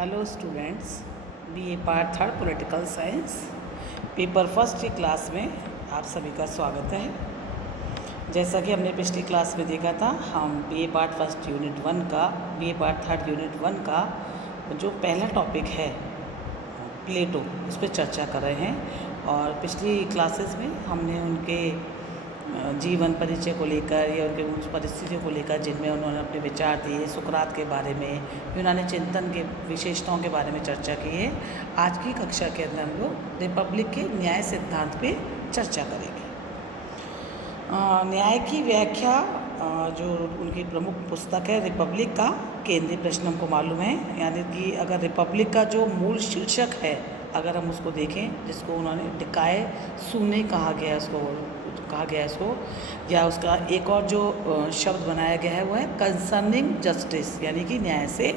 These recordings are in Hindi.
Hello students, BA part third political science paper first की क्लास में आप सभी का स्वागत है। जैसा कि हमने पिछली क्लास में देखा था, हम बीए पार्ट फर्स्ट यूनिट 1 का बीए पार्ट थर्ड यूनिट 1 का जो पहला टॉपिक है प्लेटो, उस पर चर्चा कर रहे हैं। और पिछली क्लासेस में हमने उनके जीवन परिचय को लेकर या उनके उस परिस्थितियों को लेकर जिनमें उन्होंने अपने विचार दिए, सुकरात के बारे में, यूनानी चिंतन के विशेषताओं के बारे में चर्चा की है। आज की कक्षा के अंदर हम लोग रिपब्लिक के न्याय सिद्धांत पे चर्चा करेंगे। न्याय की व्याख्या जो उनकी प्रमुख पुस्तक है रिपब्लिक का केंद्रीय प्रश्न हमको मालूम है, यानी कि अगर रिपब्लिक का जो मूल शीर्षक है अगर हम उसको देखें, जिसको उन्होंने डिकाय सूने कहा गया है इसको, या उसका एक और जो शब्द बनाया गया है वो है कंसर्निंग जस्टिस, यानी कि न्याय से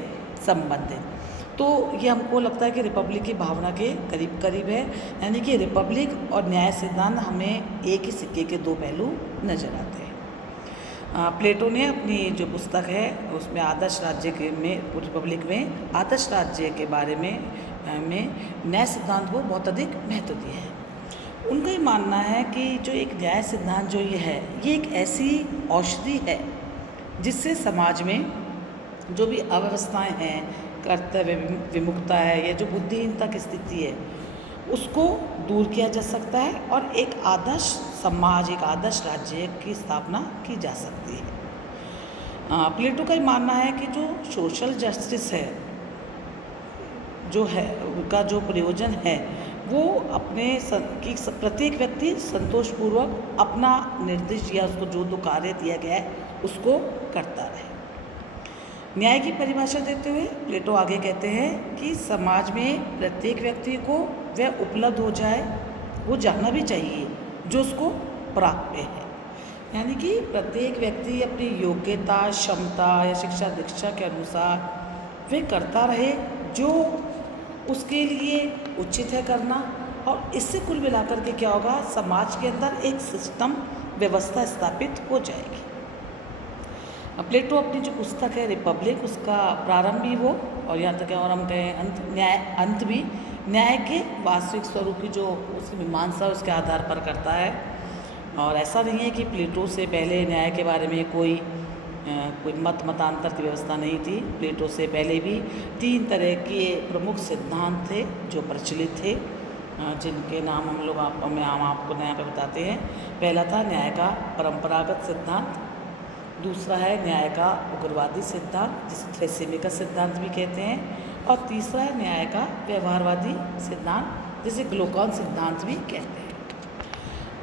संबंधित। तो ये हमको लगता है कि रिपब्लिक की भावना के करीब करीब है, यानी कि रिपब्लिक और न्याय सिद्धांत हमें एक ही सिक्के के दो पहलू नजर आते हैं। प्लेटो ने अपनी जो पुस्तक है उसमें आदर्श राज्य के में रिपब्लिक में आदर्श राज्य के बारे में न्याय सिद्धांत को बहुत अधिक महत्व दिया है। उनका ये मानना है कि जो एक न्याय सिद्धांत जो ये एक ऐसी औषधि है जिससे समाज में जो भी अव्यवस्थाएं हैं, कर्तव्य विमुखता है या जो बुद्धिहीनता की स्थिति है, उसको दूर किया जा सकता है और एक आदर्श समाज, एक आदर्श राज्य की स्थापना की जा सकती है। प्लेटो का ये मानना है कि जो सोशल जस्टिस है जो है उनका जो प्रयोजन है वो अपने कि प्रत्येक व्यक्ति संतोषपूर्वक अपना निर्दिष्ट या उसको जो कार्य दिया गया है उसको करता रहे। न्याय की परिभाषा देते हुए प्लेटो आगे कहते हैं कि समाज में प्रत्येक व्यक्ति को वह उपलब्ध हो जाए, वो जानना भी चाहिए जो उसको प्राप्य है, यानी कि प्रत्येक व्यक्ति अपनी योग्यता, क्षमता या शिक्षा दीक्षा के अनुसार वह करता रहे जो उसके लिए उचित है करना। और इससे कुल मिलाकर के क्या होगा, समाज के अंदर एक सिस्टम व्यवस्था स्थापित हो जाएगी। प्लेटो अपनी जो पुस्तक है रिपब्लिक, उसका प्रारंभ भी वो और यहाँ तक और हम कहें अंत भी न्याय के वास्तविक स्वरूप की जो उसकी मीमांसा उसके आधार पर करता है। और ऐसा नहीं है कि प्लेटो से पहले न्याय के बारे में कोई मतांतर की व्यवस्था नहीं थी। प्लेटो से पहले भी 3 तरह के प्रमुख सिद्धांत थे जो प्रचलित थे, जिनके नाम हम आपको यहाँ पे बताते हैं। पहला था न्याय का परंपरागत सिद्धांत, दूसरा है न्याय का उग्रवादी सिद्धांत जिसे थ्रेसिमिका सिद्धांत भी कहते हैं, और तीसरा है न्याय का व्यवहारवादी सिद्धांत जिसे ग्लोकॉन सिद्धांत भी कहते हैं।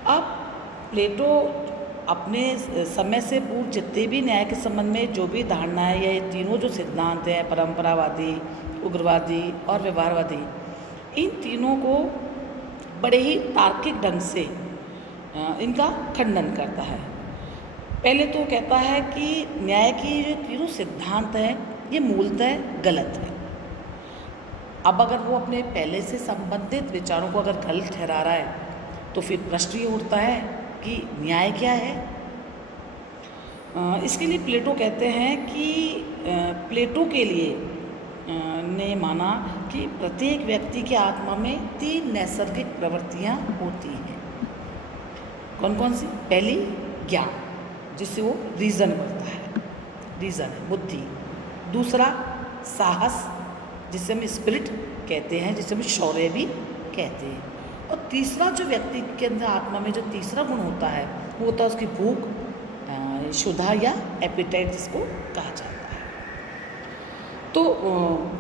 अब प्लेटो अपने समय से पूर्व जितने भी न्याय के संबंध में जो भी धारणा है, या ये तीनों जो सिद्धांत हैं परंपरावादी, उग्रवादी और व्यवहारवादी, इन तीनों को बड़े ही तार्किक ढंग से इनका खंडन करता है। पहले तो कहता है कि न्याय की जो तीनों सिद्धांत हैं ये मूलतः गलत है। अब अगर वो अपने पहले से संबंधित विचारों को अगर गलत ठहरा रहा है तो फिर प्रश्न ये उठता है कि न्याय क्या है। इसके लिए प्लेटो कहते हैं कि प्लेटो के लिए ने माना कि प्रत्येक व्यक्ति की आत्मा में 3 नैसर्गिक प्रवृत्तियां होती हैं। कौन कौन सी? पहली ज्ञान, जिससे वो रीज़न करता है, रीज़न है बुद्धि। दूसरा साहस, जिसे हम स्पिरिट कहते हैं, जिसे हम शौर्य भी कहते हैं। और तीसरा जो व्यक्ति के अंदर आत्मा में जो तीसरा गुण होता है वो होता है उसकी भूख, क्षुधा या एपिटाइट जिसको कहा जाता है। तो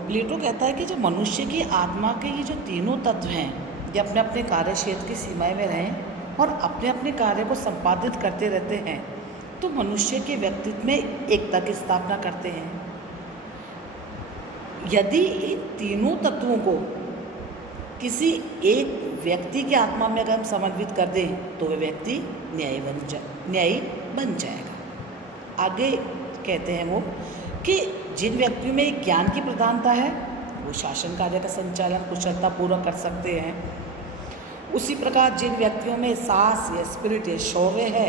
प्लेटो कहता है कि जब मनुष्य की आत्मा के ये जो तीनों तत्व हैं ये अपने अपने कार्य क्षेत्र की सीमाएं में रहें और अपने अपने कार्य को संपादित करते रहते हैं तो मनुष्य के व्यक्तित्व में एकता की स्थापना करते हैं। यदि इन तीनों तत्वों को किसी एक व्यक्ति की आत्मा में अगर हम समन्वित कर दें तो वह व्यक्ति न्यायी बन जाएगा। आगे कहते हैं वो कि जिन व्यक्तियों में ज्ञान की प्रधानता है वो शासन कार्य का संचालन कुशलतापूर्वक कर सकते हैं। उसी प्रकार जिन व्यक्तियों में साहस या स्पिरिट या शौर्य है,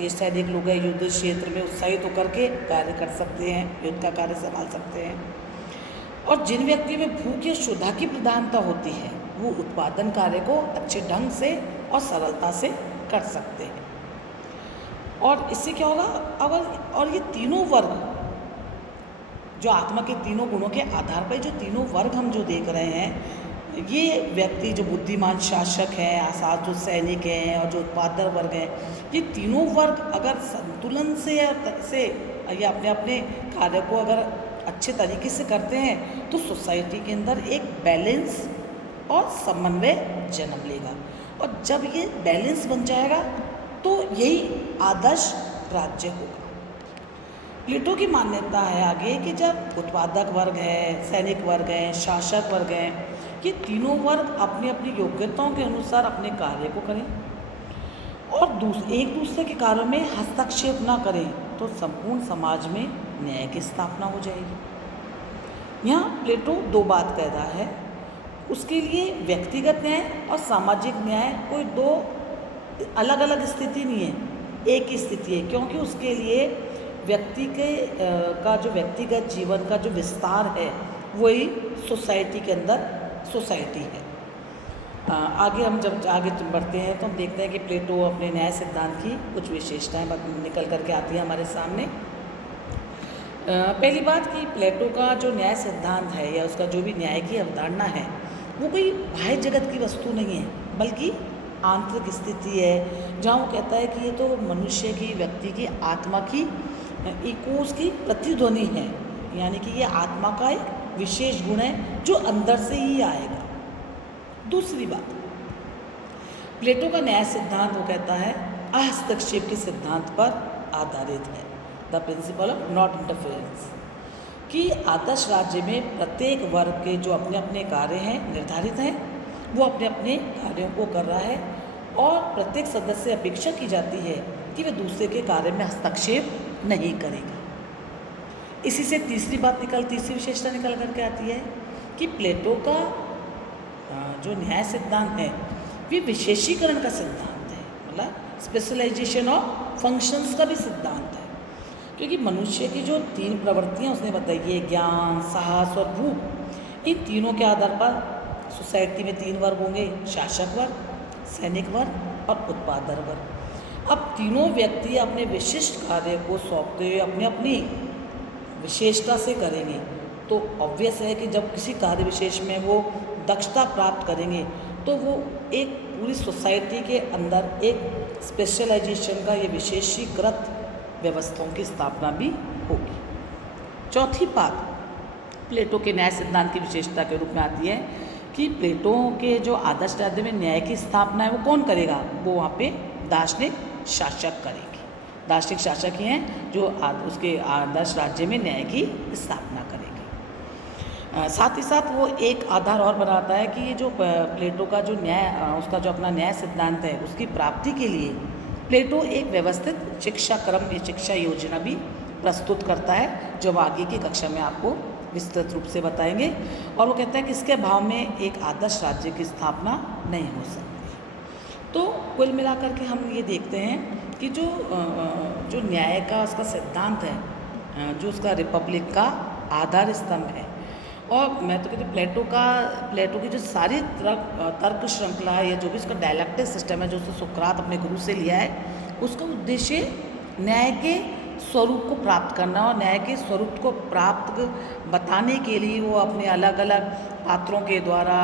ये सैनिक लोग हैं, युद्ध क्षेत्र में उत्साहित होकर के कार्य कर सकते हैं, युद्ध का कार्य संभाल सकते हैं। और जिन व्यक्ति में भूख या क्षुधा की प्रधानता होती है वो उत्पादन कार्य को अच्छे ढंग से और सरलता से कर सकते हैं। और इससे क्या होगा, अगर और ये तीनों वर्ग जो आत्मा के तीनों गुणों के आधार पर जो तीनों वर्ग हम जो देख रहे हैं, ये व्यक्ति जो बुद्धिमान शासक है, आसाद जो सैनिक हैं और जो उत्पादक वर्ग हैं, ये तीनों वर्ग अगर संतुलन से या अपने अपने कार्य को अगर अच्छे तरीके से करते हैं तो सोसाइटी के अंदर एक बैलेंस और समन्वय जन्म लेगा। और जब ये बैलेंस बन जाएगा तो यही आदर्श राज्य होगा। प्लेटो की मान्यता है आगे कि जब उत्पादक वर्ग है, सैनिक वर्ग हैं, शासक वर्ग हैं, ये तीनों वर्ग अपनी अपनी योग्यताओं के अनुसार अपने कार्य को करें और एक दूसरे के कार्यों में हस्तक्षेप ना करें तो संपूर्ण समाज में न्याय की स्थापना हो जाएगी। यहाँ प्लेटो दो बात कह रहा है, उसके लिए व्यक्तिगत न्याय और सामाजिक न्याय कोई दो अलग अलग स्थिति नहीं है, एक ही स्थिति है, क्योंकि उसके लिए व्यक्ति का जो व्यक्तिगत जीवन का जो विस्तार है वही सोसाइटी के अंदर सोसाइटी है। आगे हम जब आगे बढ़ते हैं तो हम देखते हैं कि प्लेटो अपने न्याय सिद्धांत की कुछ विशेषताएं निकल करके आती हैं हमारे सामने। पहली बात कि प्लेटो का जो न्याय सिद्धांत है या उसका जो भी न्याय की अवधारणा है वो कोई बाह्य जगत की वस्तु नहीं है, बल्कि आंतरिक स्थिति है, जहाँ वो कहता है कि ये तो मनुष्य की, व्यक्ति की आत्मा की इकोस की प्रतिध्वनि है, यानी कि ये आत्मा का एक विशेष गुण है जो अंदर से ही आएगा। दूसरी बात, प्लेटो का न्याय सिद्धांत वो कहता है हस्तक्षेप के सिद्धांत पर आधारित है, the principle of not interference, कि आदर्श राज्य में प्रत्येक वर्ग के जो अपने अपने कार्य हैं निर्धारित हैं, वो अपने अपने कार्यों को कर रहा है और प्रत्येक सदस्य से अपेक्षा की जाती है कि वह दूसरे के कार्य में हस्तक्षेप नहीं करेगा। इसी से तीसरी विशेषता निकल करके आती है कि प्लेटो का जो न्याय सिद्धांत है ये विशेषीकरण का सिद्धांत है, मतलब स्पेशलाइजेशन ऑफ फंक्शंस का भी सिद्धांत है, क्योंकि मनुष्य की जो तीन प्रवृत्तियाँ उसने बताई है, ज्ञान, साहस और भूख, इन तीनों के आधार पर सोसाइटी में तीन वर्ग होंगे, शासक वर्ग, सैनिक वर्ग और उत्पादक वर्ग। अब तीनों व्यक्ति अपने विशिष्ट कार्य को सौंपते हुए अपनी अपनी विशेषता से करेंगे, तो ऑब्वियस है कि जब किसी कार्य विशेष में वो दक्षता प्राप्त करेंगे तो वो एक पूरी सोसाइटी के अंदर एक स्पेशलाइजेशन का ये विशेषीकृत व्यवस्थाओं की स्थापना भी होगी। चौथी बात प्लेटो के न्याय सिद्धांत की विशेषता के रूप में आती है कि प्लेटो के जो आदर्श राज्य में न्याय की स्थापना है वो कौन करेगा, वो वहाँ पे दार्शनिक शासक करेंगे। दार्शनिक शासक ही हैं जो उसके आदर्श राज्य में न्याय की स्थापना करेंगे। साथ ही साथ वो एक आधार और बनाता है कि ये जो प्लेटो का जो न्याय उसका जो अपना न्याय सिद्धांत है उसकी प्राप्ति के लिए प्लेटो एक व्यवस्थित शिक्षा क्रम या शिक्षा योजना भी प्रस्तुत करता है, जो हम आगे की कक्षा में आपको विस्तृत रूप से बताएंगे। और वो कहता है कि इसके अभाव में एक आदर्श राज्य की स्थापना नहीं हो सकती। तो कुल मिलाकर के हम ये देखते हैं कि जो न्याय का उसका सिद्धांत है, जो उसका रिपब्लिक का आधार स्तंभ है, और मैं तो कहती प्लेटो की जो सारी तर्क श्रृंखला है या जो भी उसका डायलेक्टिक सिस्टम है जो उसने सुकरात अपने गुरु से लिया है, उसका उद्देश्य न्याय के स्वरूप को प्राप्त करना, और न्याय के स्वरूप को प्राप्त बताने के लिए वो अपने अलग अलग पात्रों के द्वारा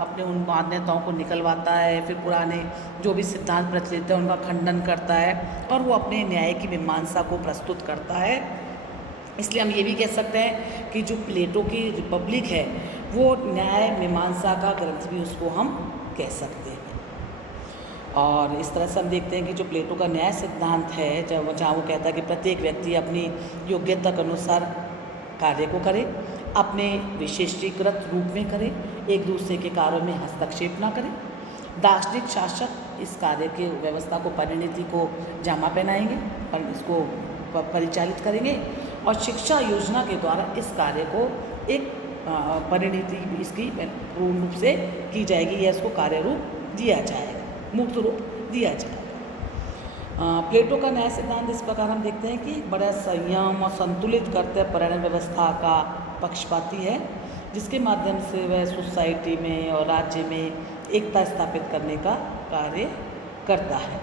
अपने उन मान्यताओं को निकलवाता है, फिर पुराने जो भी सिद्धांत प्रचलित है उनका खंडन करता है और वो अपने न्याय की मीमांसा को प्रस्तुत करता है। इसलिए हम ये भी कह सकते हैं कि जो प्लेटो की रिपब्लिक है वो न्याय मीमांसा का ग्रंथ भी उसको हम कह सकते हैं। और इस तरह से हम देखते हैं कि जो प्लेटो का न्याय सिद्धांत है, जहाँ वो कहता है कि प्रत्येक व्यक्ति अपनी योग्यता के अनुसार कार्य को करे, अपने विशेषीकृत रूप में करे, एक दूसरे के कार्यों में हस्तक्षेप ना करे। दार्शनिक शासक इस कार्य की व्यवस्था को, परिणति को जामा पहनाएंगे और इसको परिचालित करेंगे, और शिक्षा योजना के द्वारा इस कार्य को एक परिणति इसकी पूर्ण रूप से की जाएगी या इसको कार्य रूप दिया जाएगा, मुक्त रूप दिया जाएगा। प्लेटो का न्याय सिद्धांत इस प्रकार हम देखते हैं कि बड़ा संयम और संतुलित करते परिणय व्यवस्था का पक्षपाती है, जिसके माध्यम से वह सोसाइटी में और राज्य में एकता स्थापित करने का कार्य करता है।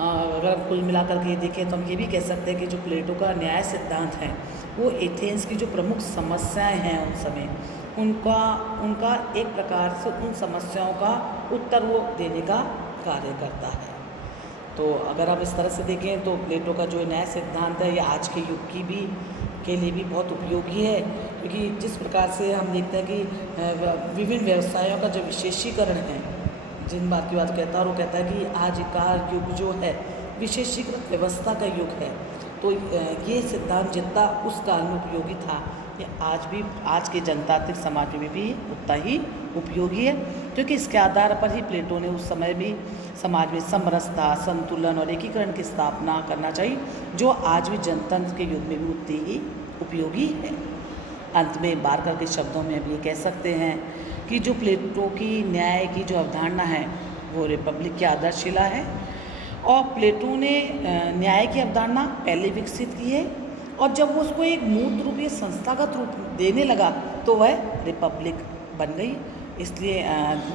अगर हम कुल मिलाकर के देखें तो हम ये भी कह सकते हैं कि जो प्लेटो का न्याय सिद्धांत है वो एथेंस की जो प्रमुख समस्याएं हैं उन समय उनका एक प्रकार से उन समस्याओं का उत्तर वो देने का कार्य करता है। तो अगर आप इस तरह से देखें तो प्लेटो का जो न्याय सिद्धांत है ये आज के युग के लिए भी बहुत उपयोगी है, क्योंकि जिस प्रकार से हम देखते हैं कि विभिन्न व्यवसायों का जो विशेषीकरण है, जिन बात की बात कहता है और वो कहता है कि आज का युग जो है विशेषीकृत व्यवस्था का युग है। तो ये सिद्धांत जितना उस काल में उपयोगी था ये आज के जनतांत्रिक समाज में भी उतना ही उपयोगी है, क्योंकि इसके आधार पर ही प्लेटो ने उस समय भी समाज में समरसता, संतुलन और एकीकरण की स्थापना करना चाहिए, जो आज भी जनतंत्र के युग में भी उतनी ही उपयोगी है। अंत में बार करके शब्दों में अब ये कह सकते हैं कि जो प्लेटो की न्याय की जो अवधारणा है वो रिपब्लिक की आदर्शशिला है, और प्लेटो ने न्याय की अवधारणा पहले विकसित की है, और जब वो उसको एक मूर्त रूप या संस्थागत रूप देने लगा तो वह रिपब्लिक बन गई। इसलिए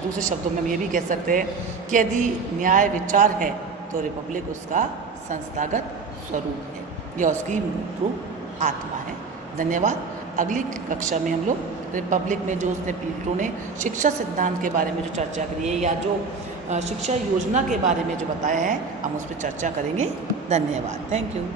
दूसरे शब्दों में हम ये भी कह सकते हैं कि यदि न्याय विचार है तो रिपब्लिक उसका संस्थागत स्वरूप है या उसकी मूर्त रूप आत्मा है। धन्यवाद। अगली कक्षा में हम लोग रिपब्लिक में जो उसने प्लेटो ने शिक्षा सिद्धांत के बारे में जो चर्चा करी है या जो शिक्षा योजना के बारे में जो बताया है हम उस पर चर्चा करेंगे। धन्यवाद। Thank you.